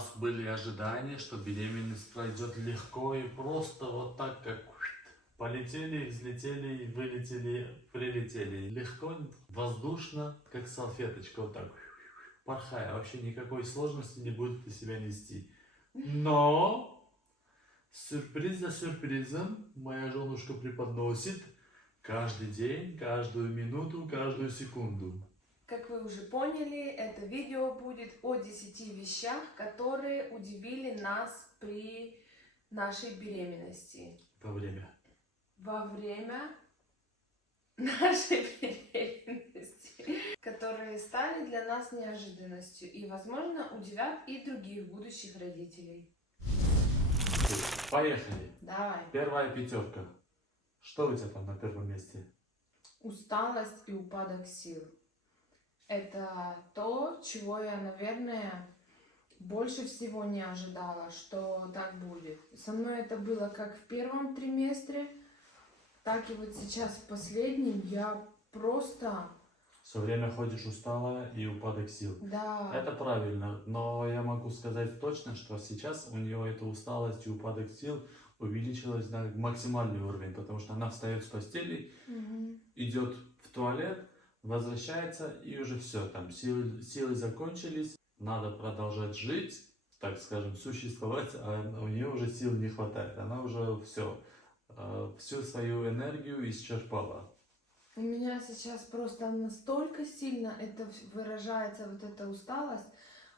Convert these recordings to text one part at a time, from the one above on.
нас были ожидания, что беременность пройдет легко и просто вот так, как полетели, взлетели, вылетели, прилетели. Легко, воздушно, как салфеточка, вот так, порхая. Вообще никакой сложности не будет из себя нести. Но сюрприз за сюрпризом моя женушка преподносит каждый день, каждую минуту, каждую секунду. Как вы уже поняли, это видео будет о 10 вещах, которые удивили нас при нашей беременности. Во время нашей беременности, которые стали для нас неожиданностью и, возможно, удивят и других будущих родителей. Поехали. Давай. Первая пятерка. Что у тебя там на первом месте? Усталость и упадок сил. Это то, чего я, наверное, больше всего не ожидала, что так будет. Со мной это было как в первом триместре, так и вот сейчас в последнем. Я просто... Все время ходишь усталая и упадок сил. Да. Это правильно, но я могу сказать точно, что сейчас у нее эта усталость и упадок сил увеличилась на максимальный уровень, потому что она встает с постели, идет в туалет, возвращается и уже все, там силы закончились, надо продолжать жить, так скажем, существовать, а у нее уже сил не хватает, она уже всю свою энергию исчерпала. У меня сейчас просто настолько сильно это выражается, вот эта усталость.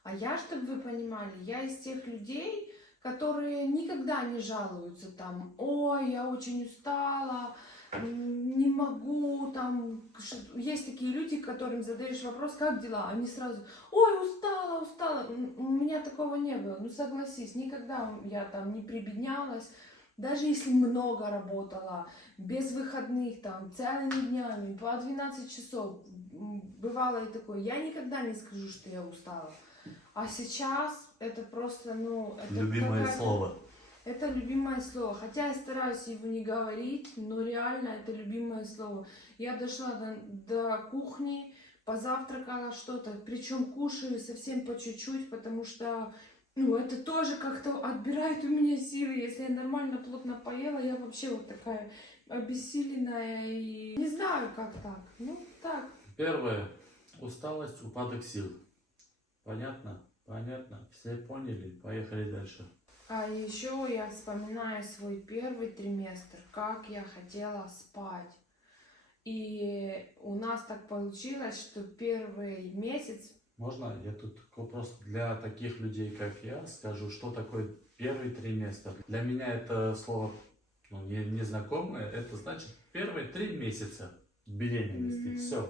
А я, чтобы вы понимали, я из тех людей, которые никогда не жалуются там: ой, я очень устала, не могу, там. Есть такие люди, которым задаешь вопрос: как дела? Они сразу: ой, устала. У меня такого не было. Ну согласись, никогда я там не прибеднялась. Даже если много работала, без выходных, там, целыми днями, по 12 часов, бывало и такое. Я никогда не скажу, что я устала. А сейчас это просто, ну... Это любимое слово. Это любимое слово. Хотя я стараюсь его не говорить, но реально это любимое слово. Я дошла до кухни, позавтракала что-то, причем кушаю совсем по чуть-чуть, потому что... Ну, это тоже как-то отбирает у меня силы. Если я нормально, плотно поела, я вообще вот такая обессиленная и... Не знаю, как так. Ну, так. Первое. Усталость, упадок сил. Понятно? Понятно. Все поняли? Поехали дальше. А еще я вспоминаю свой первый триместр, как я хотела спать. И у нас так получилось, что первый месяц... Можно я тут просто для таких людей, как я, скажу, что такое первый триместр? Для меня это слово незнакомое. Это значит первые 3 месяца беременности. Все.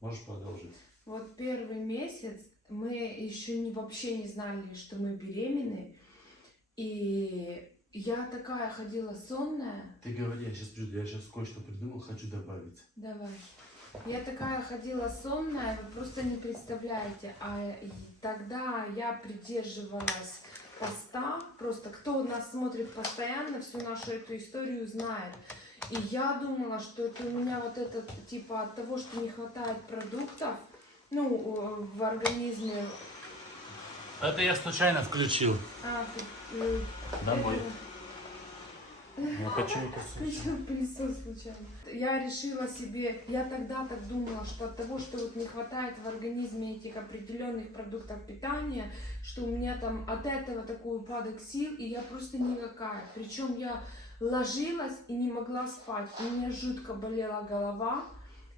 Можешь продолжить. Вот первый месяц мы еще вообще не знали, что мы беременны. И я такая ходила сонная. Ты говори, я сейчас кое-что придумал, хочу добавить. Давай. Я такая ходила сонная, вы просто не представляете. А тогда я придерживалась поста. Просто кто нас смотрит постоянно, всю нашу эту историю знает. И я думала, что это у меня вот это типа от того, что не хватает продуктов, ну, в организме. Это я случайно включил. Домой. Включил пылесос случайно. Я решила себе, я тогда так думала, что от того, что вот не хватает в организме этих определенных продуктов питания, что у меня там от этого такой упадок сил, и я просто никакая. Причем я ложилась и не могла спать. У меня жутко болела голова.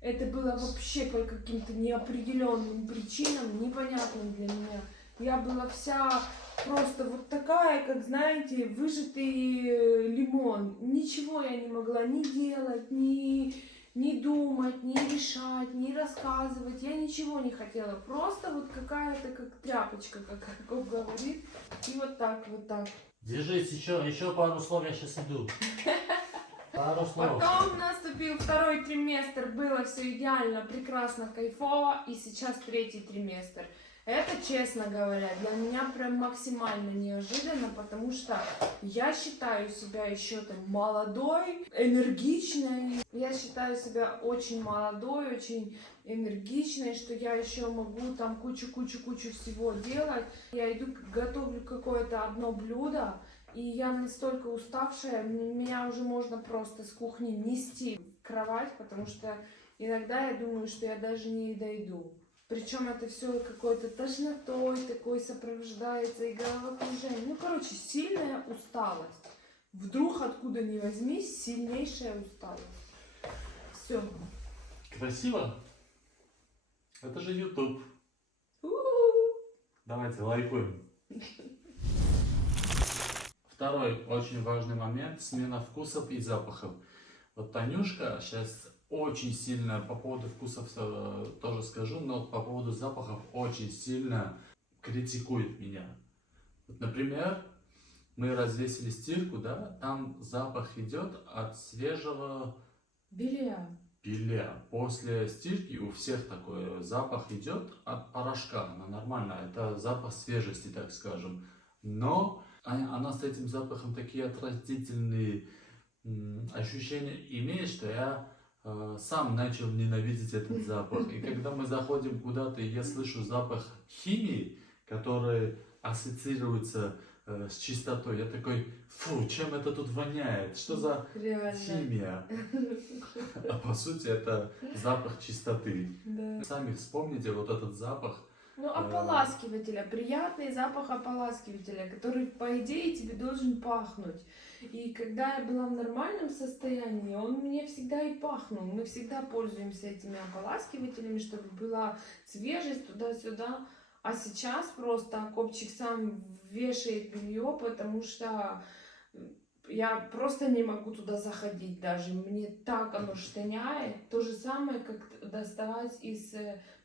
Это было вообще по каким-то неопределенным причинам, непонятным для меня. Я была вся просто вот такая, как, знаете, выжатый лимон. Ничего я не могла ни делать, ни думать, ни решать, ни рассказывать. Я ничего не хотела. Просто вот какая-то как тряпочка, как Коп говорит. И вот так, вот так. Держись, еще пару слов, я сейчас иду. Пару слов. Потом наступил второй триместр. Было все идеально, прекрасно, кайфово. И сейчас третий триместр. Это, честно говоря, для меня прям максимально неожиданно, потому что я считаю себя еще там молодой, энергичной. Я считаю себя очень молодой, очень энергичной, что я еще могу там кучу всего делать. Я иду, готовлю какое-то одно блюдо, и я настолько уставшая, меня уже можно просто с кухни нести в кровать, потому что иногда я думаю, что я даже не дойду. Причем это все какой-то тошнотой такой сопровождается и головокружение. Ну, короче, сильная усталость. Вдруг откуда ни возьмись, сильнейшая усталость. Все. Красиво? Это же YouTube. Давайте лайкуем. Второй очень важный момент — смена вкусов и запахов. Вот Танюшка сейчас очень сильно по поводу вкусов тоже скажу, но по поводу запахов очень сильно критикует меня. Вот, например, мы развесили стирку, да, там запах идет от свежего Белья. После стирки у всех такой запах идет от порошка, но нормально, это запах свежести, так скажем. Но она с этим запахом такие отвратительные ощущения имеет, что я сам начал ненавидеть этот запах. И когда мы заходим куда-то, и я слышу запах химии, который ассоциируется с чистотой, я такой: фу, чем это тут воняет? Что за Реально. химия? А по сути это запах чистоты. Да. Сами вспомните вот этот запах. Ну, ополаскивателя, приятный запах ополаскивателя, который, по идее, тебе должен пахнуть. И когда я была в нормальном состоянии, он мне всегда и пахнул. Мы всегда пользуемся этими ополаскивателями, чтобы была свежесть туда-сюда. А сейчас просто Акопчик сам вешает белье, потому что я просто не могу туда заходить даже. Мне так оно штаняет. То же самое, как доставать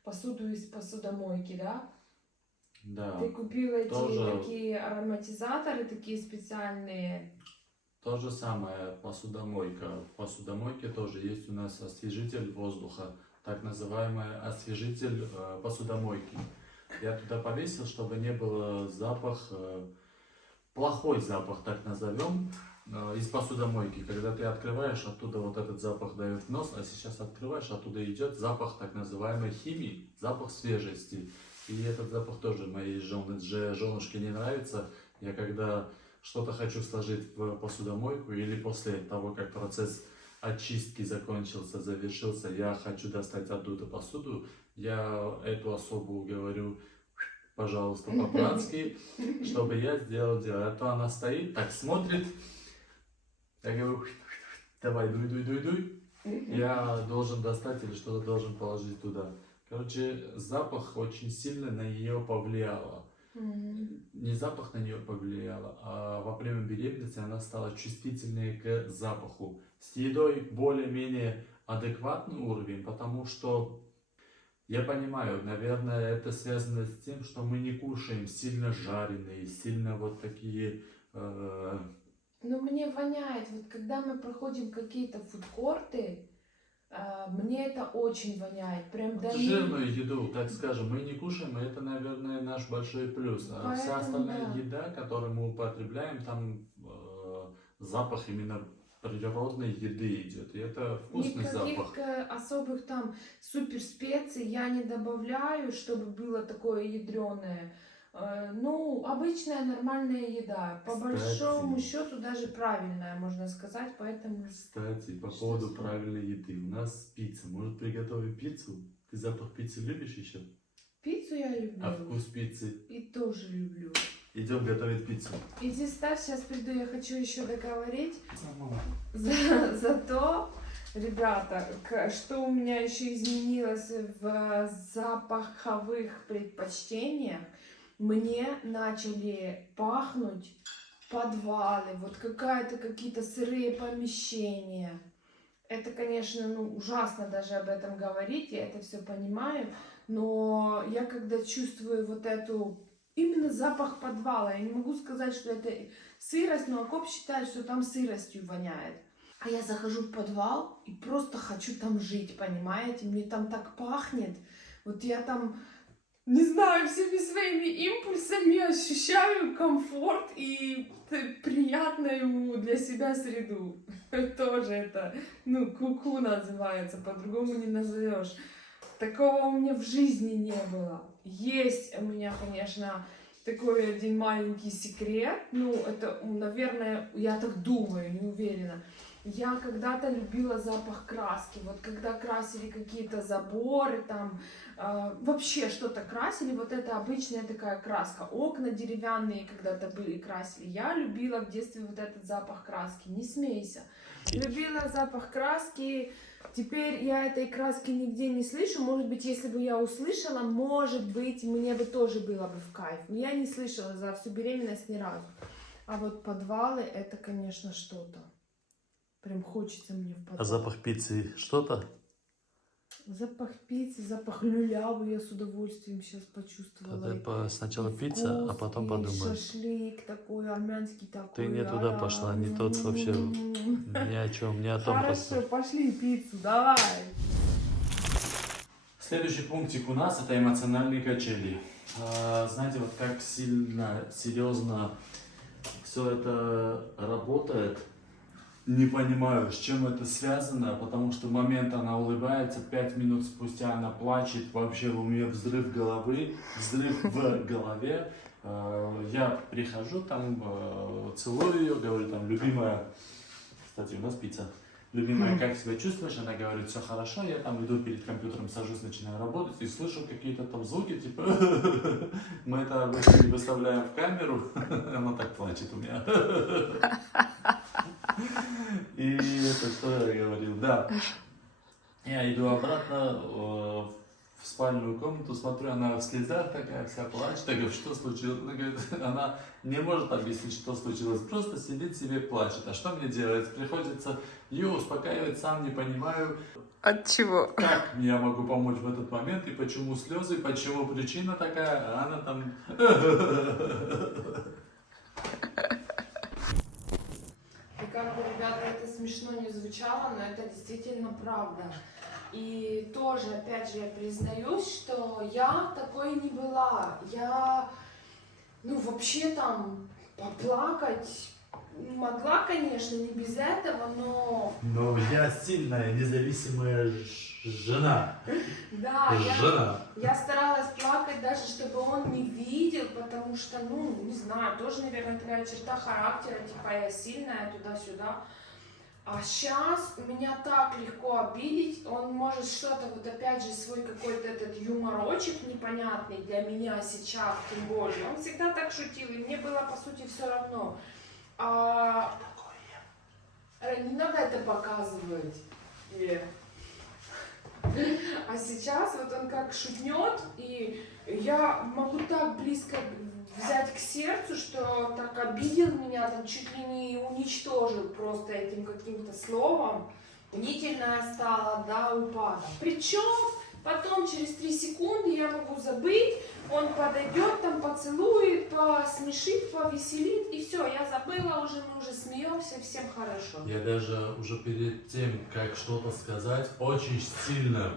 посуду из посудомойки, да? Да. Ты купил эти тоже... такие ароматизаторы, такие специальные. То же самое посудомойка. В посудомойке тоже есть у нас освежитель воздуха, так называемый освежитель посудомойки. Я туда повесил, чтобы не было запах, плохой запах, так назовем, из посудомойки. Когда ты открываешь, оттуда вот этот запах дает в нос, а сейчас открываешь, оттуда идет запах так называемой химии, запах свежести. И этот запах тоже моей женушке не нравится. Я когда что-то хочу сложить в посудомойку, или после того, как процесс очистки закончился, завершился, я хочу достать оттуда посуду, я эту особу говорю: пожалуйста, по-братски, чтобы я сделал дело. А то она стоит, так смотрит, я говорю: давай, дуй. Я должен достать или что-то должен положить туда. Короче, запах очень сильно на нее повлияло. Не запах на нее повлиял, а во время беременности она стала чувствительнее к запаху. С едой более-менее адекватный уровень, потому что я понимаю, наверное, это связано с тем, что мы не кушаем сильно жареные, сильно вот такие... Ну, мне воняет. Вот когда мы проходим какие-то фудкорты, мне это очень воняет. Прям жирную еду, так скажем, мы не кушаем, и это, наверное, наш большой плюс. А поэтому, вся остальная да. еда, которую мы употребляем, там запах именно природной еды идет. И это вкусный запах. Никаких особых там супер специй я не добавляю, чтобы было такое ядреное. Ну, обычная нормальная еда. По большому счету даже правильная, можно сказать, поэтому... Кстати, по поводу правильной еды. У нас пицца. Может, приготовим пиццу? Ты запах пиццы любишь еще? Пиццу я люблю. А вкус пиццы? И тоже люблю. Идем готовить пиццу. Иди ставь, сейчас приду, я хочу еще договорить. Зато, ребята, что у меня еще изменилось в запаховых предпочтениях, мне начали пахнуть подвалы, вот какие-то сырые помещения. Это, конечно, ужасно даже об этом говорить, я это все понимаю, но я когда чувствую вот эту именно запах подвала, я не могу сказать, что это сырость, но Акоп считает, что там сыростью воняет. А я захожу в подвал и просто хочу там жить, понимаете? Мне там так пахнет. Вот я там не знаю, всеми своими импульсами ощущаю комфорт и приятную для себя среду. Тоже это, ну, куку называется, по-другому не назовешь. Такого у меня в жизни не было. Есть у меня, конечно, такой один маленький секрет. Ну, это, наверное, я так думаю, не уверена. Я когда-то любила запах краски. Вот когда красили какие-то заборы, там вообще что-то красили, вот это обычная такая краска. Окна деревянные когда-то были, красили. Я любила в детстве вот этот запах краски. Не смейся. Любила запах краски. Теперь я этой краски нигде не слышу. Может быть, если бы я услышала, может быть, мне бы тоже было бы в кайф. Но я не слышала за всю беременность ни разу. А вот подвалы, это, конечно, что-то. Прям хочется мне в подвал. А запах пиццы что-то? Запах пиццы, запах люлявы я с удовольствием сейчас почувствовала. Это сначала И пицца, а вкус, потом и подумаешь. шашлык такой, армянский такой. Ты не туда пошла, не тот вообще. Ни о чем, не о том. Хорошо, пошли пиццу, давай. Следующий пунктик у нас это эмоциональные качели. Знаете, вот как сильно, серьезно все это работает. Не понимаю, с чем это связано, потому что в момент она улыбается, 5 минут спустя она плачет, вообще у нее взрыв головы, взрыв в голове. Я прихожу, там целую ее, говорю, там, любимая, кстати, у нас пицца, любимая, как себя чувствуешь? Она говорит, все хорошо, я там иду перед компьютером, сажусь, начинаю работать и слышу какие-то там звуки, типа, мы это обычно не выставляем в камеру, она так плачет у меня. И это что я говорил, да. Я иду обратно в спальную комнату, смотрю, она в слезах такая, вся плачет. Я говорю, что случилось? Она говорит, она не может объяснить, что случилось, просто сидит себе, плачет. А что мне делать? Приходится ее успокаивать, сам не понимаю. От чего? Как я могу помочь в этот момент, и почему слезы, почему причина такая, а она там... И как бы, ребята, это смешно не звучало, но это действительно правда. И тоже, опять же, я признаюсь, что я такой не была. Я, ну, вообще там поплакать могла, конечно, не без этого, но... Но я сильная, независимая жена. Да, Жена. я старалась плакать даже, чтобы он не видел, потому что, ну, не знаю, тоже, наверное, такая черта характера, типа я сильная, туда-сюда. А сейчас меня так легко обидеть, он может что-то, вот опять же, свой какой-то этот юморочек непонятный для меня сейчас, тем более. Он всегда так шутил, и мне было, по сути, все равно. Не надо это показывать. А сейчас вот он как шутнет, и я могу так близко взять к сердцу, что так обидел меня, там чуть ли не уничтожил просто этим каким-то словом. Унительная стала до упада. Причем потом через 3 секунды я могу забыть, он подойдет, там поцелует, посмешит, повеселит, и все, я забыла уже, мы уже смеемся, всем хорошо. Я даже уже перед тем, как что-то сказать, очень сильно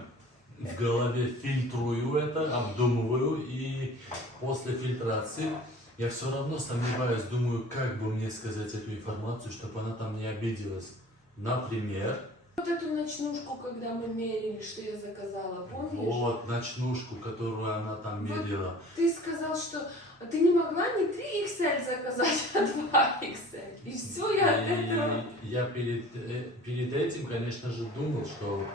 в голове фильтрую это, обдумываю, и после фильтрации я все равно сомневаюсь, думаю, как бы мне сказать эту информацию, чтобы она там не обиделась. Например... Вот эту ночнушку, когда мы мерили, что я заказала, помнишь? Вот, ночнушку, которую она там мерила. Вот ты сказал, что ты не могла не 3XL заказать, а 2XL. И все, я от этого... Я перед этим, конечно же, думал, что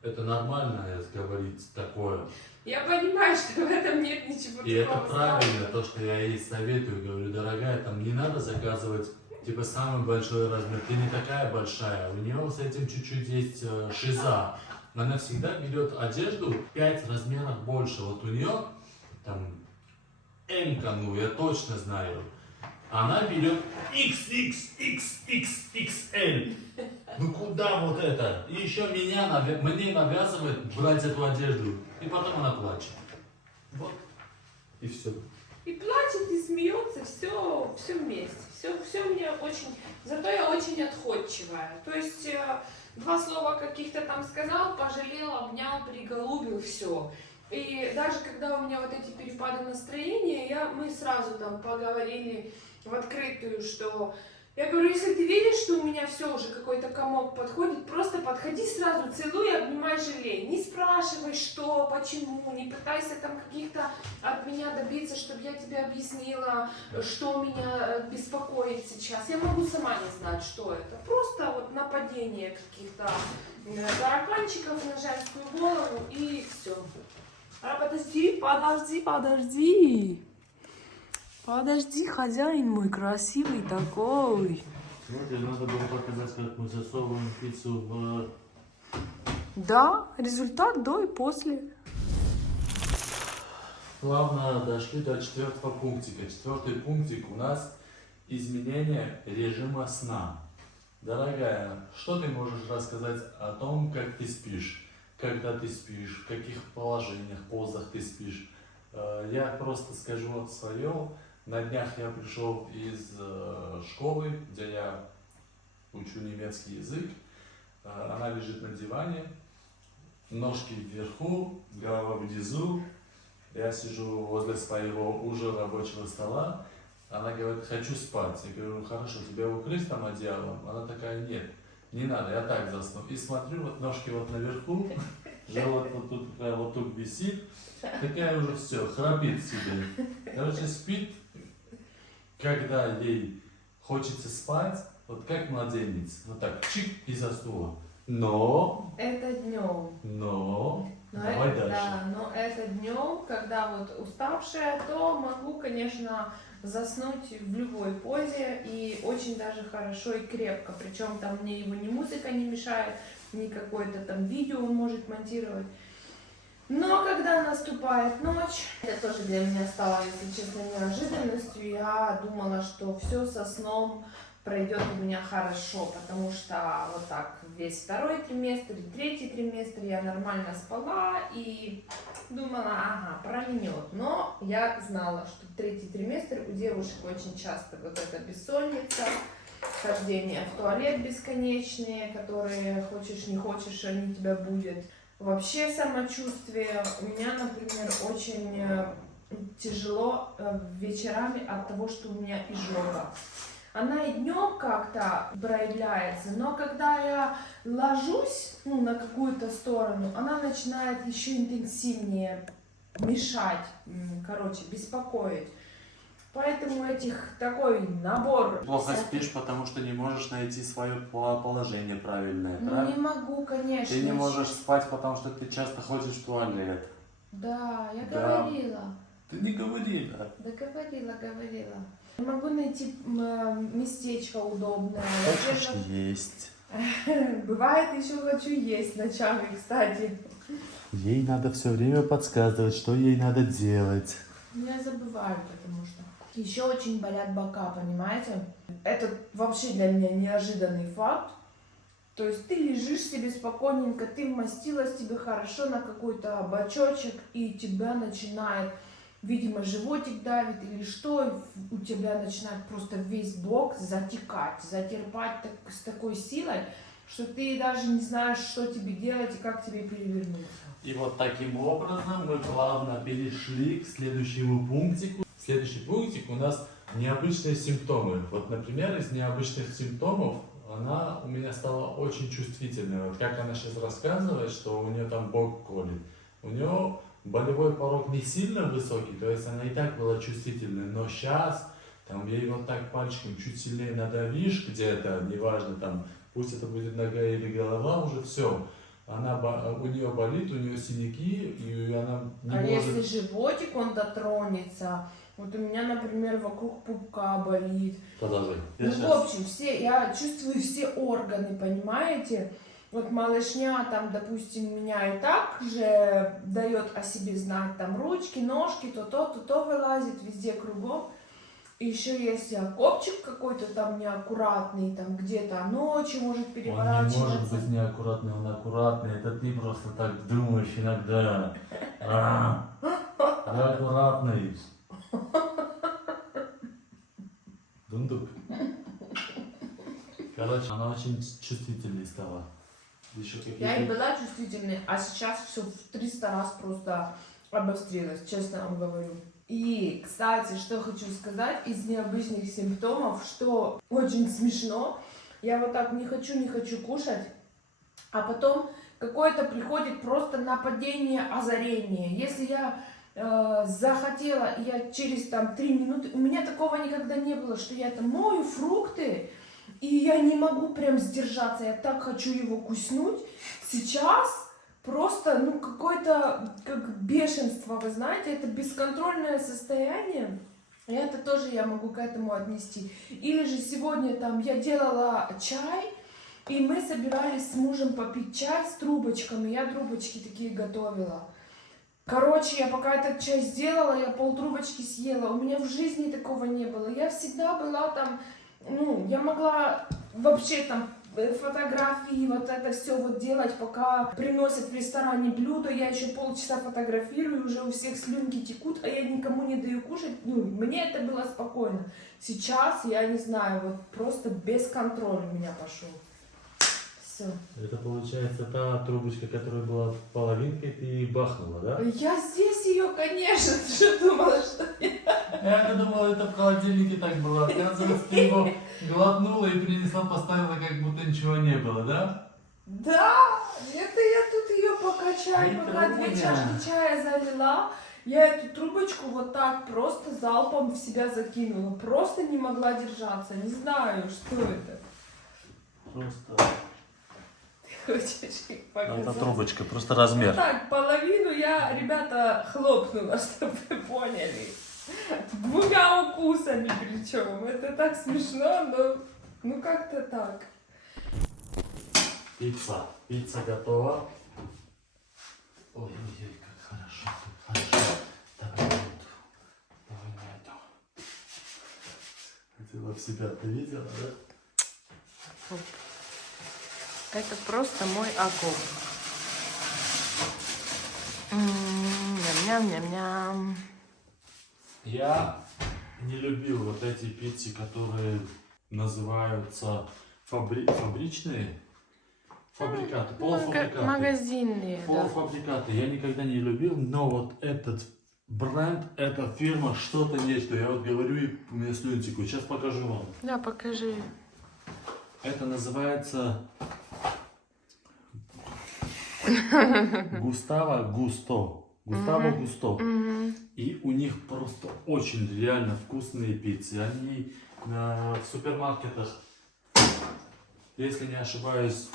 это нормально говорить такое. Я понимаю, что в этом нет ничего И такого. это правильно, то, что я ей советую. Говорю, дорогая, там не надо заказывать типа самый большой размер. Ты не такая большая. У нее с этим чуть-чуть есть шиза. Она всегда берет одежду 5 размеров больше. Вот у нее там М-ка, ну я точно знаю. Она берет XXXXXL. Ну куда вот это? И еще мне навязывает брать эту одежду. И потом она плачет. Вот. И все. И плачет, и смеется, все вместе. Все мне очень... Зато я очень отходчивая. То есть 2 слова каких-то там сказал, пожалел, обнял, приголубил, все. И даже когда у меня вот эти перепады настроения, мы сразу там поговорили в открытую, что я говорю, если ты видишь, что у меня все уже какой-то комок подходит, просто подходи сразу, целуй, обнимай, жалей. Не спрашивай, что, почему, не пытайся там каких-то от меня добиться, чтобы я тебе объяснила, что меня беспокоит сейчас. Я могу сама не знать, что это. Просто вот нападение каких-то тараканчиков на женскую голову и все. А подожди. Подожди, хозяин мой красивый такой. Смотри, надо было показать, как мы засовываем пиццу в... Да, результат до и после. Плавно дошли до 4-го пунктика. 4-й пунктик у нас изменение режима сна. Дорогая, что ты можешь рассказать о том, как ты спишь? Когда ты спишь, в каких положениях, позах ты спишь? Я просто скажу свое. На днях я пришел из школы, где я учу немецкий язык. Она лежит на диване, ножки вверху, голова внизу. Я сижу возле своего уже рабочего стола. Она говорит, хочу спать. Я говорю, хорошо, тебя укрыть там одеялом? Она такая, нет, не надо, я так засну. И смотрю, вот ножки вот наверху, живот вот тут висит. Такая уже все, храпит себе. Короче, спит, когда ей хочется спать, вот как младенец. Вот так, чик, и заснула. Но... Это днем. Но... Но Давай это, дальше. да, но это днем, когда вот уставшая, то могу, конечно, заснуть в любой позе и очень даже хорошо и крепко. Причем там мне его ни музыка не мешает, ни какое-то там видео он может монтировать. Но когда наступает ночь, это тоже для меня стало, если честно, неожиданностью. Я думала, что все со сном пройдет у меня хорошо, потому что вот так весь второй триместр и третий триместр я нормально спала и думала, ага, променет. Но я знала, что в третий триместр у девушек очень часто вот эта бессонница, хождение в туалет бесконечные, которые хочешь не хочешь, они тебя будут. Вообще самочувствие у меня, например, очень тяжело вечерами от того, что у меня изжога. Она и днем как-то проявляется, но когда я ложусь на какую-то сторону, она начинает еще интенсивнее мешать, короче, беспокоить. Поэтому такой набор... Плохо спишь, потому что не можешь найти свое положение правильное, Ну, правильно? не могу, конечно. Ты не можешь спать, потому что ты часто ходишь в туалет. Да, я Да. говорила. Ты не говорила. Да говорила. Не могу найти местечко удобное. Хочешь есть? Бывает, еще хочу есть ночами, кстати. Ей надо все время подсказывать, что ей надо делать. Я забываю, потому что... Еще очень болят бока, понимаете? Это вообще для меня неожиданный факт. То есть ты лежишь себе спокойненько, ты вмостилась тебе хорошо на какой-то бочочек, и тебя начинает, видимо, животик давит или что, и у тебя начинает просто весь бок затерпать с такой силой, что ты даже не знаешь, что тебе делать и как тебе перевернуться. И вот таким образом мы плавно перешли к следующему пунктику. Следующий пунктик у нас необычные симптомы. Вот, например, из необычных симптомов она у меня стала очень чувствительной. Вот как она сейчас рассказывает, что у нее там бок колет. У нее болевой порог не сильно высокий, то есть она и так была чувствительной, но сейчас там ей вот так пальчиком чуть сильнее надавишь где-то, неважно там, пусть это будет нога или голова, уже все. У нее болит, у нее синяки, и она не может... Если животик он дотронется, вот у меня, например, вокруг пупка болит. Продолжай. В общем, я чувствую все органы, понимаете? Вот малышня там, допустим, меня и так же дает о себе знать, там ручки, ножки, то вылазит везде кругом. И еще если окопчик какой-то там неаккуратный, там где-то ночью может переворачиваться. Он не может быть неаккуратный, он аккуратный. Это ты просто так думаешь иногда. Я аккуратный. Дундук. Короче, она очень чувствительной стала. Еще Я и была чувствительной, а сейчас все в 300 раз просто обострилась, честно вам говорю. И, кстати, что хочу сказать из необычных симптомов, что очень смешно. Я вот так не хочу кушать, а потом какое-то приходит просто нападение, озарение. Если я захотела, я через там 3 минуты, у меня такого никогда не было, что я там мою фрукты, и я не могу прям сдержаться, я так хочу его куснуть. Сейчас просто, ну, какое-то, как бешенство, вы знаете, это бесконтрольное состояние. И это тоже я могу к этому отнести. Или же сегодня там я делала чай, и мы собирались с мужем попить чай с трубочками. Я трубочки такие готовила. Короче, я пока этот чай сделала, я полтрубочки съела. У меня в жизни такого не было. Я всегда была там, ну, я могла вообще там фотографии, вот это все вот делать, пока приносят в ресторане блюдо, я еще полчаса фотографирую, уже у всех слюнки текут, а я никому не даю кушать, ну, мне это было спокойно. Сейчас, я не знаю, вот просто без контроля у меня пошел. Все. Это получается та трубочка, которая была половинкой, ты бахнула, да? Я здесь ее, конечно, ты что думала, что Я думал, это в холодильнике так было. Оказывается, ты его глотнула и принесла, поставила, как будто ничего не было, да? Да, это я тут ее пока чай, пока 2 чашки чая залила, я эту трубочку вот так просто залпом в себя закинула. Просто не могла держаться, не знаю, что это. Просто... Хочешь их показать? Это трубочка, просто размер. Вот так, половину я, ребята, хлопнула, чтобы вы поняли. 2 укусами причем. Это так смешно, но ну как-то так. Пицца. Пицца готова. Ой-ой-ой, как хорошо, как хорошо. Давай на эту. Давай на эту. Ты в себя ты видела, да? Это просто мой окоп. Ням-ням-ням-ням. Я не любил вот эти пиццы, которые называются фабричные. Фабрикаты, полуфабрикаты. Магазинные, да. Полуфабрикаты я никогда не любил, но вот этот бренд, эта фирма, что-то есть, что я вот говорю и у меня слюни текут. Сейчас покажу вам. Да, покажи. Это называется Густаво Густо. Густаво Густо. И у них просто очень реально вкусные пиццы. Они в супермаркетах, если не ошибаюсь,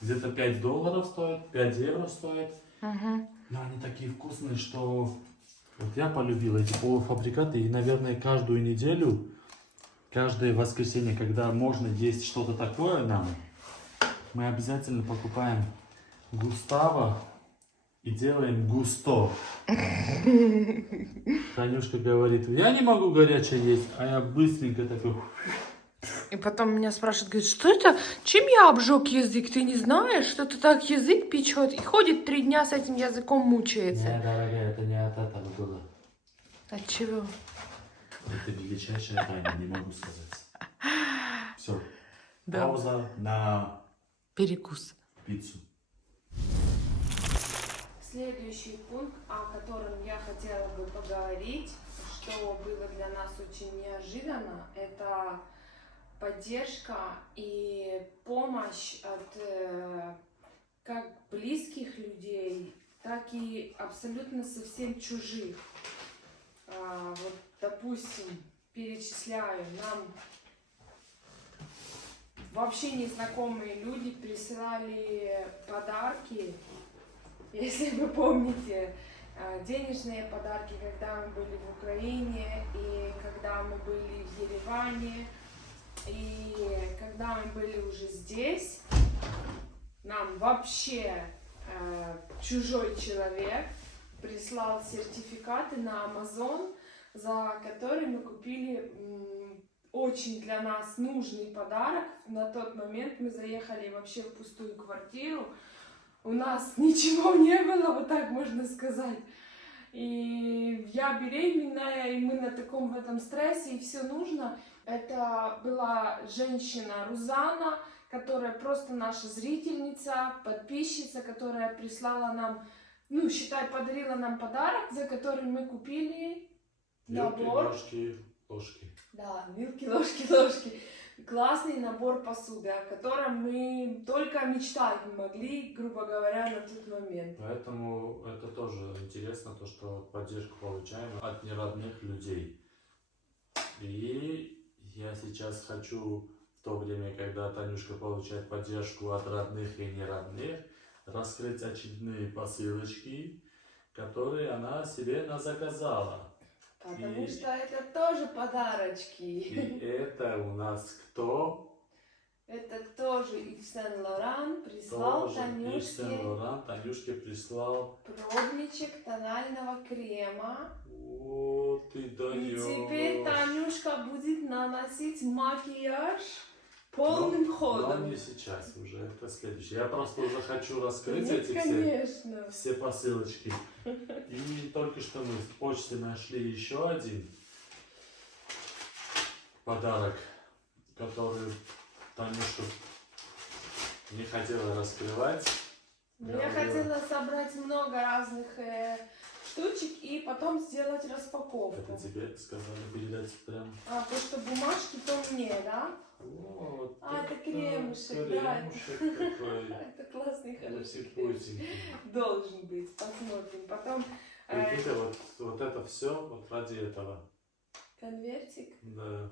где-то $5 стоят, 5 евро стоят. Но они такие вкусные, что вот я полюбил эти полуфабрикаты. И, наверное, каждую неделю, каждое воскресенье, когда можно есть что-то такое нам, мы обязательно покупаем Густаво и делаем густо. Танюшка говорит, я не могу горячее есть, а я быстренько такой... И потом меня спрашивают, говорит, что это? Чем я обжег язык? Ты не знаешь, что ты так язык печет? И ходит 3 дня с этим языком мучается. Не, дорогая, это не от этого было. От чего? Это величайшая тайна, не могу сказать. Все. Да. Пауза на Перекус. пиццу. Следующий пункт, о котором я хотела бы поговорить, что было для нас очень неожиданно, это поддержка и помощь от как близких людей, так и абсолютно совсем чужих. Вот, допустим, перечисляю, нам вообще незнакомые люди присылали подарки, если вы помните, денежные подарки, когда мы были в Украине, и когда мы были в Ереване, и когда мы были уже здесь, нам вообще чужой человек прислал сертификаты на Amazon, за которые мы купили очень для нас нужный подарок. На тот момент мы заехали вообще в пустую квартиру, у нас ничего не было, вот так можно сказать. И я беременная, и мы на таком в этом стрессе, и все нужно. Это была женщина Рузана, которая просто наша зрительница, подписчица, которая прислала нам ну, считай, подарила нам подарок, за который мы купили Вилки, набор. ложки, ложки. Да, вилки, ложки, ложки. Классный набор посуды, о котором мы только мечтать не могли, грубо говоря, на тот момент. Поэтому это тоже интересно, то, что поддержку получаем от неродных людей. И я сейчас хочу, в то время, когда Танюшка получает поддержку от родных и неродных, раскрыть очередные посылочки, которые она себе заказала. Потому И- что это тоже И подарочки. это у нас кто? Это тоже Ив Сен-Лоран прислал Тоже Ив Танюшке Сен-Лоран Танюшке прислал. пробничек тонального крема. О, ты И даешь. теперь Танюшка будет наносить макияж полным Но ходом. не сейчас уже, это следующее. Я просто уже хочу раскрыть Нет, эти конечно. все посылочки. И только что мы в почте нашли еще один подарок, который Танюшка не хотела раскрывать. Но я Говорила. хотела собрать много разных штучек и потом сделать распаковку. Это тебе сказали передать прям. А то, что бумажки, то мне, да? Вот. А, это кремушек, да. Кремушек какой. Это классный, хороший Очень крем. вкусненький. Должен быть, посмотрим. Потом Прикиньте, вот это все вот ради этого. конвертик. Да.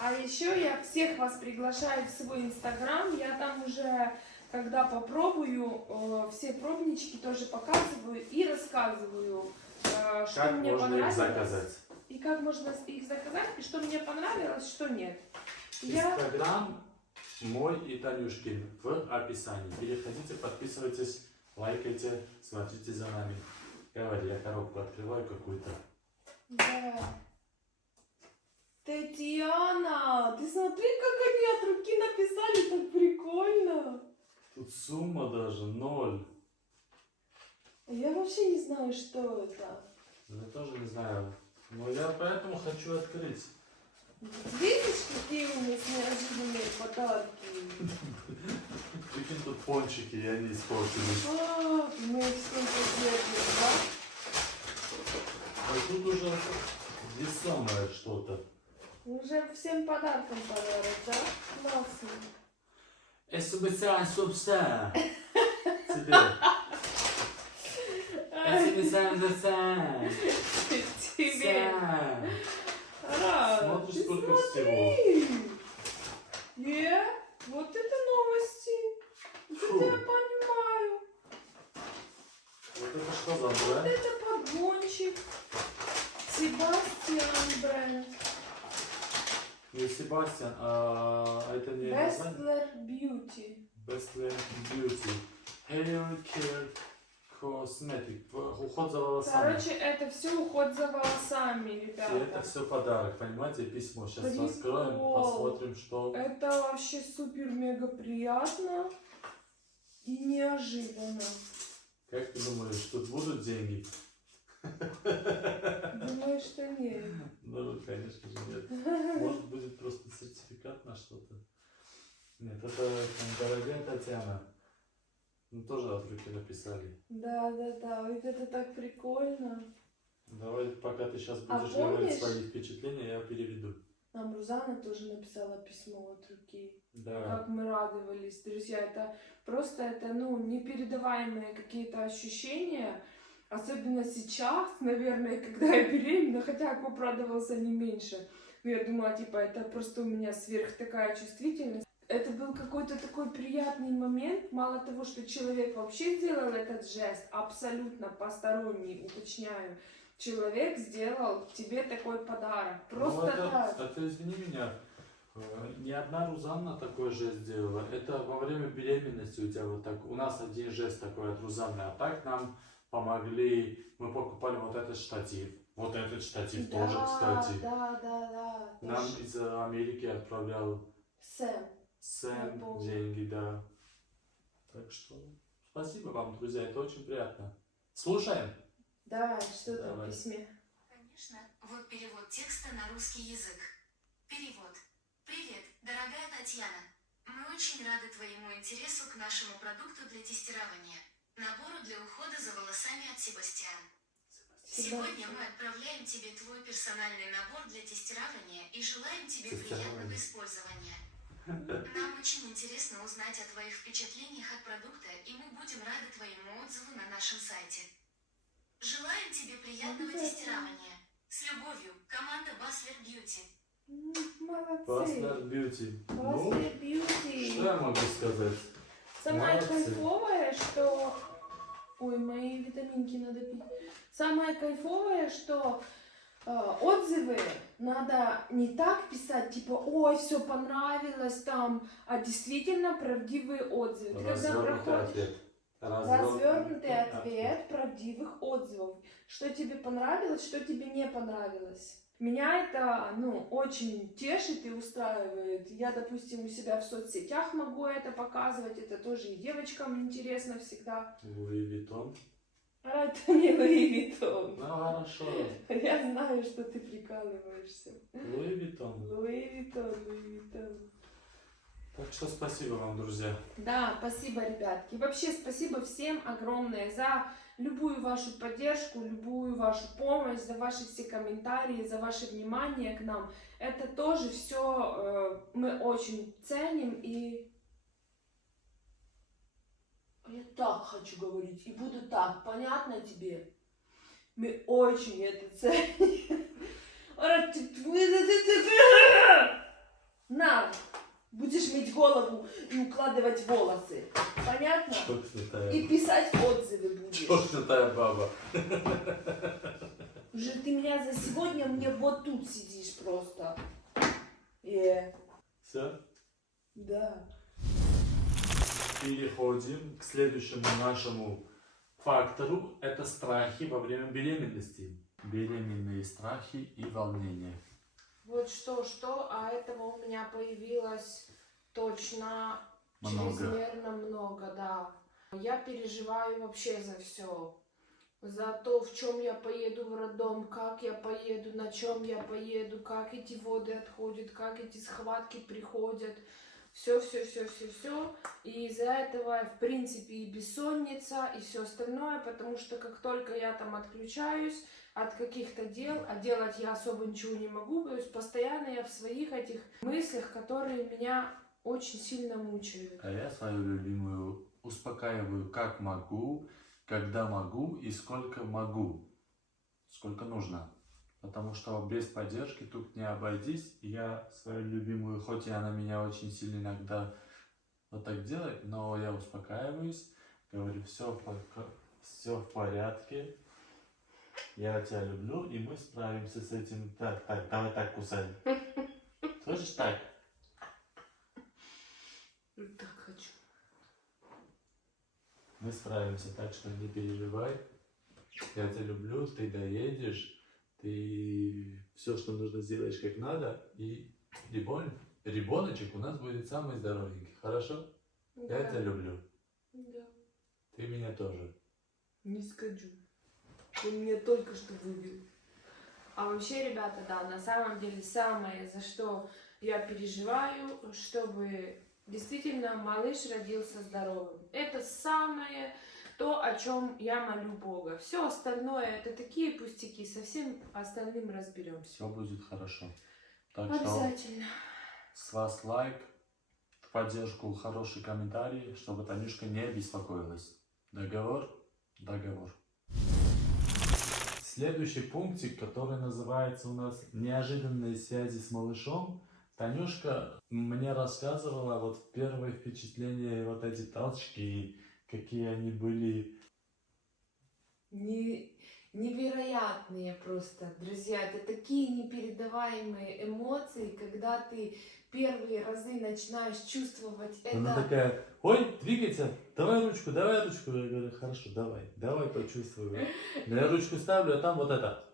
А еще я всех вас приглашаю в свой инстаграм. Я там уже, когда попробую, все пробнички тоже показываю и рассказываю, что Как мне можно их понравилось. заказать? И как можно их заказать, и что мне понравилось, что нет. Я... Инстаграм мой и Танюшкин в описании. Переходите, подписывайтесь, лайкайте, смотрите за нами. Говори, я коробку открываю какую-то. Да. Татьяна, ты смотри, как они от руки написали, так прикольно. Тут сумма даже 0. Я вообще не знаю, что это. Я тоже не знаю. Но я поэтому хочу открыть. Видишь, какие у нас неожиданные подарки? Прикинь, тут пончики, и они испортились. А, мы их столько держим, да? А тут уже весомое что-то. Уже всем подарком подарок, да? Классно. Эсубисан субсан. Тебе. Эсубисан дасан. Тебе. А, Смотришь, ты сколько смотри. Вот это новости. Фу. Это я понимаю. Вот это что за Вот бренд? это подгончик. Себастьян бренд. Не Себастьян, а это не название? Bestler Beauty. Bestler Beauty. Hair Care Cosmetic. Уход за волосами. Короче, это все уход за волосами, И ребята. это все подарок, понимаете, письмо. Сейчас Прикол. раскроем, посмотрим, что... Это вообще супер-мега приятно и неожиданно. Как ты думаешь, тут будут деньги? Думаю, что нет. Ну, конечно же, нет. Может, будет просто сертификат на что-то? Нет, это дорогая Татьяна. Ну, тоже от руки написали. Да, вот это так прикольно. Давай, пока ты сейчас А будешь говорить помнишь? свои впечатления, я переведу. Нам Рузана тоже написала письмо от руки. Да. Как мы радовались, друзья. Это просто, непередаваемые какие-то ощущения. Особенно сейчас, наверное, когда я беременна, хотя Акоп радовался не меньше. Но я думала, это просто у меня сверх такая чувствительность. Это был какой-то такой приятный момент. Мало того, что человек вообще сделал этот жест, абсолютно посторонний, уточняю, человек сделал тебе такой подарок. Просто Ну, это, так. это, извини меня, ни одна Рузанна такой жест сделала. Это во время беременности у тебя вот так. У нас один жест такой от Рузанны, а так нам помогли. Мы покупали вот этот штатив. Вот этот штатив тоже, кстати. Да. Нам Тоже. из Америки отправлял Сэм. Я Сэм помню. деньги, да. Так что спасибо вам, друзья, это очень приятно. Слушаем? Давай, что там в Давай. письме? Конечно, вот перевод текста на русский язык. Перевод. Привет, дорогая Татьяна. Мы очень рады твоему интересу к нашему продукту для тестирования. Набору для ухода Себастьян. Сегодня мы отправляем тебе твой персональный набор для тестирования и желаем тебе приятного использования. Нам очень интересно узнать о твоих впечатлениях от продукта, и мы будем рады твоему отзыву на нашем сайте. Желаем тебе приятного тестирования. С любовью, команда Баслер Бьюти. Молодцы. Баслер Бьюти. Баслер Бьюти. Что я могу сказать? Самое Молодцы. кайфовое, что... Ой, мои витаминки надо пить. Самое кайфовое, что отзывы надо не так писать, типа, ой, все понравилось там, а действительно правдивые отзывы. Ты когда Развернутый проходишь... ответ. Развернутый ответ правдивых отзывов. Что тебе понравилось, что тебе не понравилось. Меня это, очень тешит и устраивает. Я, допустим, у себя в соцсетях могу это показывать. Это тоже и девочкам интересно всегда. Луи Виттон. А это не Луи Виттон. Ну хорошо. Я знаю, что ты прикалываешься. Луи Виттон. Луи Виттон, Луи Виттон. Так что спасибо вам, друзья. Да, спасибо, ребятки. Вообще спасибо всем огромное за любую вашу поддержку, любую вашу помощь, за ваши все комментарии, за ваше внимание к нам. Это тоже все мы очень ценим, и я так хочу говорить и буду так, понятно тебе? Мы очень это ценим. На! Будешь мыть голову и укладывать волосы. Понятно? Чокнутая. И писать отзывы будешь. Чокнутая баба. Уже ты меня за сегодня мне вот тут сидишь просто. Все? Да. Переходим к следующему нашему фактору. Это страхи во время беременности. Беременные страхи и волнения. Вот что, а этого у меня появилось точно Много. чрезмерно много, да. Я переживаю вообще за все. За то, в чем я поеду в роддом, как я поеду, на чем я поеду, как эти воды отходят, как эти схватки приходят. Все. И из-за этого, в принципе, и бессонница, и все остальное, потому что как только я там отключаюсь от каких-то дел, а делать я особо ничего не могу, то есть постоянно я в своих этих мыслях, которые меня очень сильно мучают. А я свою любимую успокаиваю как могу, когда могу и сколько могу. Сколько нужно. Потому что без поддержки тут не обойдись. Я свою любимую, хоть и она меня очень сильно иногда вот так делает, но я успокаиваюсь, говорю, все в порядке, я тебя люблю, и мы справимся с этим. Так, давай так кусай. Слышишь, так? Так хочу. Мы справимся, так что не переживай. Я тебя люблю, ты доедешь. Ты все, что нужно, сделаешь как надо, и ребеночек у нас будет самый здоровенький, хорошо? Да. Я тебя люблю. Да. Ты меня тоже. Не скажу. Он меня только что выбил. А вообще, ребята, да, на самом деле самое, за что я переживаю, чтобы действительно малыш родился здоровым. Это самое то, о чем я молю Бога. Все остальное это такие пустяки, со всем остальным разберемся. Все будет хорошо. Так Обязательно. что с вас лайк, в поддержку хороший комментарий, чтобы Танюшка не беспокоилась. Договор? Договор. Следующий пунктик, который называется у нас «Неожиданные связи с малышом». Танюшка мне рассказывала вот первые впечатления, вот эти толчки, какие они были. Невероятные просто, друзья. Это такие непередаваемые эмоции, когда ты первые разы начинаешь чувствовать это. Она такая, ой, двигайся, давай ручку. Я говорю, хорошо, давай почувствую. Я ручку ставлю, а там вот это.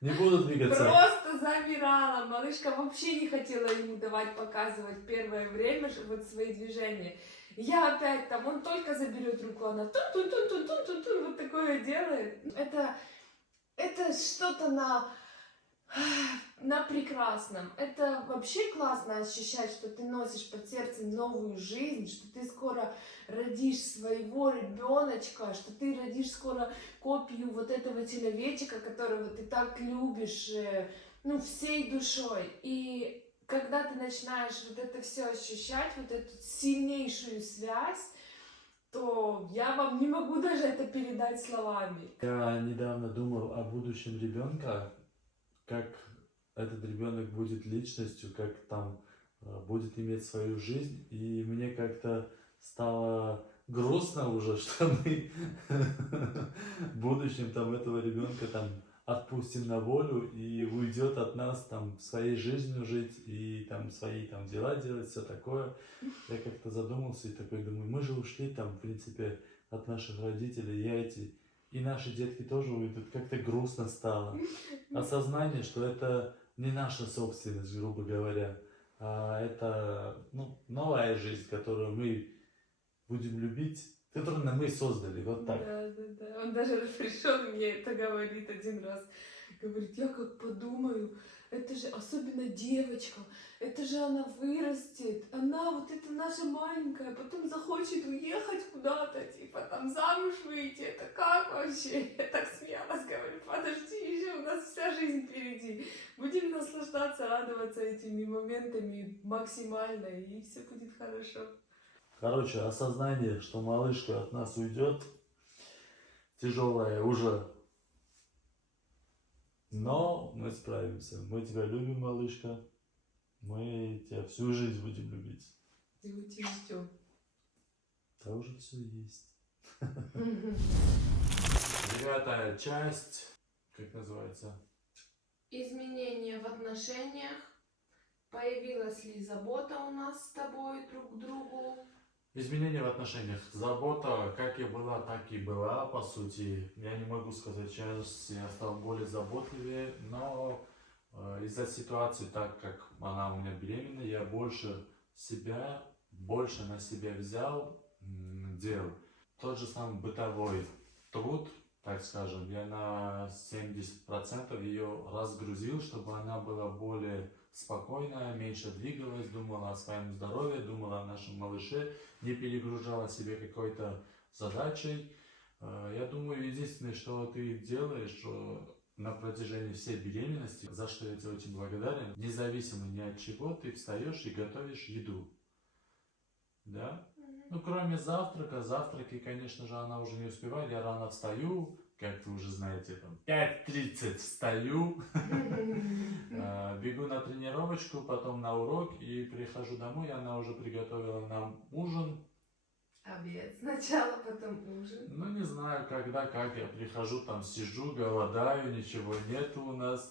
Не буду двигаться. Просто замирала. Малышка вообще не хотела ему давать показывать первое время вот свои движения. Я опять там, он только заберет руку, она тун-тун-тун-тун-тун-тун, вот такое делает. Это что-то на На прекрасном. Это вообще классно ощущать, что ты носишь под сердцем новую жизнь, что ты скоро родишь своего ребеночка, что ты родишь скоро копию вот этого человечка, которого ты так любишь, ну, всей душой. И когда ты начинаешь вот это все ощущать, вот эту сильнейшую связь, то я вам не могу даже это передать словами. Я недавно думал о будущем ребенка, как этот ребенок будет личностью, как там будет иметь свою жизнь, и мне как-то стало грустно уже, что мы в будущем там этого ребенка там отпустим на волю и уйдет от нас там своей жизнью жить и там свои там дела делать, все такое. Я как-то задумался и такой думаю, мы же ушли там в принципе от наших родителей, и наши детки тоже уйдут. Как-то грустно стало. Осознание, что это не наша собственность, грубо говоря, а это новая жизнь, которую мы будем любить, которую мы создали, вот так. Да. Он даже пришел и мне это говорит один раз. Говорит, я как подумаю, это же особенно девочка, это же она вырастет, она вот эта наша маленькая, потом захочет уехать куда-то, типа там замуж выйти, это как вообще? Я так смеялась, говорю, подожди, еще у нас вся жизнь впереди. Будем наслаждаться, радоваться этими моментами максимально, и все будет хорошо. Короче, осознание, что малышка от нас уйдет, тяжелое уже. Но мы справимся. Мы тебя любим, малышка. Мы тебя всю жизнь будем любить. И мы тебя ждем. Да уже все есть. 9-я часть. Как называется? Изменения в отношениях. Появилась ли забота у нас с тобой друг к другу? Изменения в отношениях. Забота, как и была, так и была, по сути. Я не могу сказать, сейчас я стал более заботливее, но из-за ситуации, так как она у меня беременна, я больше на себя взял дел. Тот же самый бытовой труд, так скажем, я на 70% ее разгрузил, чтобы она была более спокойная, меньше двигалась, думала о своем здоровье, думала о нашем малыше, не перегружала себе какой-то задачей. Я думаю, единственное, что ты делаешь, что на протяжении всей беременности, за что я тебе очень благодарен, независимо ни от чего, ты встаешь и готовишь еду. Да? Ну, кроме завтрака. Завтраки, конечно же, она уже не успевает. Я рано встаю, как вы уже знаете, там 5:30 встаю, бегу на тренировочку, потом на урок и прихожу домой, и она уже приготовила нам ужин. Обед сначала, потом ужин. Ну, не знаю, когда, как, я прихожу, там сижу, голодаю, ничего нету у нас.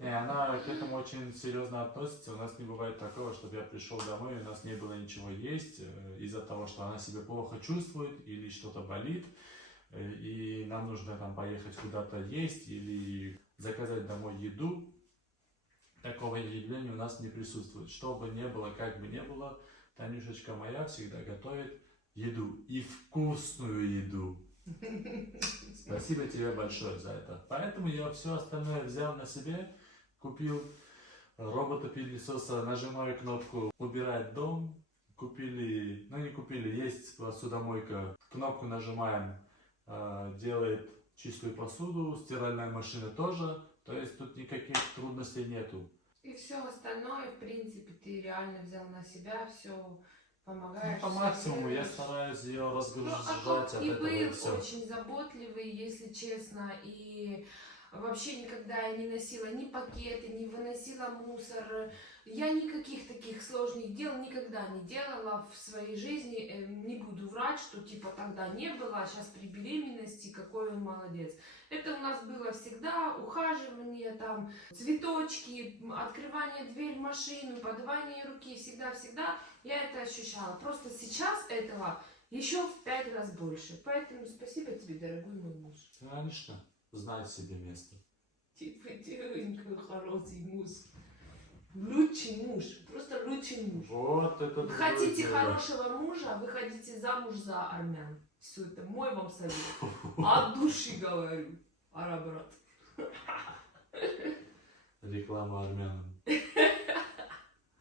И она к этому очень серьезно относится. У нас не бывает такого, чтобы я пришел домой, и у нас не было ничего есть из-за того, что она себя плохо чувствует или что-то болит. И нам нужно там поехать куда-то есть или заказать домой еду. Такого явления у нас не присутствует. Что бы ни было, как бы ни было, Танюшечка моя всегда готовит еду. И вкусную еду. Спасибо тебе большое за это. Поэтому я все остальное взял на себе. Купил робота-пылесоса, нажимаю кнопку «Убирать дом». Есть посудомойка. Кнопку нажимаем, делает чистую посуду, стиральная машина тоже. То есть тут никаких трудностей нету. И все остальное, в принципе, ты реально взял на себя, все помогаешь. По максимуму я стараюсь ее разгружать от И этого, и был все. очень заботливый, если честно, и вообще никогда я не носила ни пакеты, не выносила мусор. Я никаких таких сложных дел никогда не делала в своей жизни. Не буду врать, что типа тогда не было, а сейчас при беременности какой он молодец. Это у нас было всегда ухаживание, там, цветочки, открывание дверь в машину, подавание руки, всегда-всегда я это ощущала. Просто сейчас этого еще в 5 раз больше. Поэтому спасибо тебе, дорогой мой муж. Конечно, знай себе место. Типа, какой хороший муж. Лучший муж, просто лучший муж. Вот это. Вы хотите хорошего мужа, вы хотите замуж за армян. Все это мой вам совет. От души говорю, арабрат. Реклама армянам.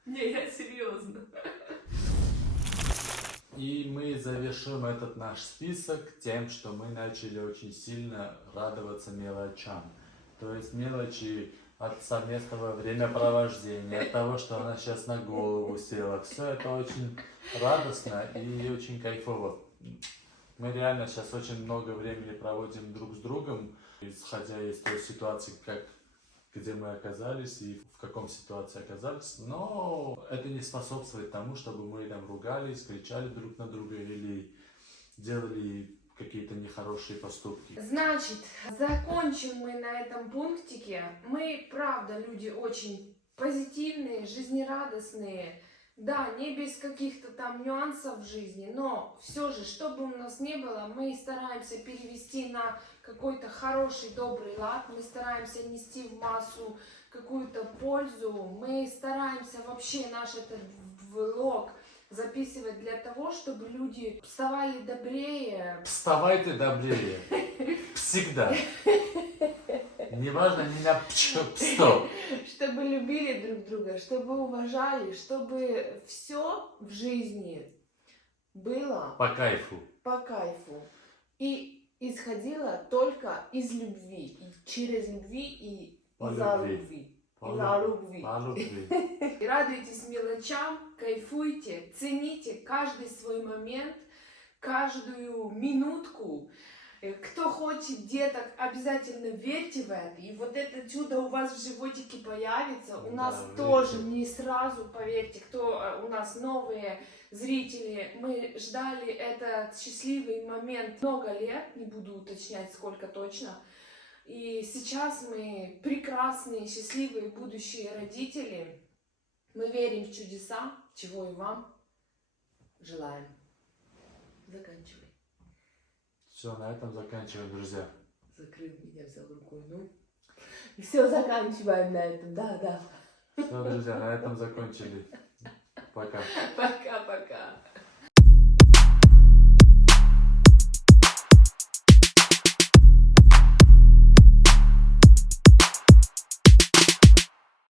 Не, я серьезно. И мы завершим этот наш список тем, что мы начали очень сильно радоваться мелочам. То есть мелочи от совместного времяпровождения, от того, что она сейчас на голову села. Все это очень радостно и очень кайфово. Мы реально сейчас очень много времени проводим друг с другом, исходя из той ситуации, где мы оказались и в каком ситуации оказались. Но это не способствует тому, чтобы мы там ругались, кричали друг на друга или делали какие-то нехорошие поступки. Значит, закончим мы на этом пунктике. Мы, правда, люди очень позитивные, жизнерадостные. Да, не без каких-то там нюансов в жизни, но все же, что бы у нас ни было, мы стараемся перевести на какой-то хороший, добрый лад, мы стараемся нести в массу какую-то пользу, мы стараемся вообще наш этот влог записывать для того, чтобы люди вставали добрее. Вставайте добрее. Всегда. Неважно, не на что. Чтобы любили друг друга, чтобы уважали, чтобы все в жизни было По кайфу. по кайфу. И исходило только из любви. И через любви и По из-за любви. любви. По Из-за любви. По любви. И радуйтесь мелочам, кайфуйте, цените каждый свой момент, каждую минутку. Кто хочет деток, обязательно верьте в это. И вот это чудо у вас в животике появится. У нас Да, тоже верьте. не сразу, поверьте, кто у нас новые зрители. Мы ждали этот счастливый момент много лет, не буду уточнять сколько точно. И сейчас мы прекрасные, счастливые будущие родители. Мы верим в чудеса, чего и вам желаем. Заканчивай. Все, на этом заканчиваем, друзья. Закрыл меня, взял рукой, ну. Все, заканчиваем на этом, да. Все, друзья, на этом закончили. Пока. Пока-пока.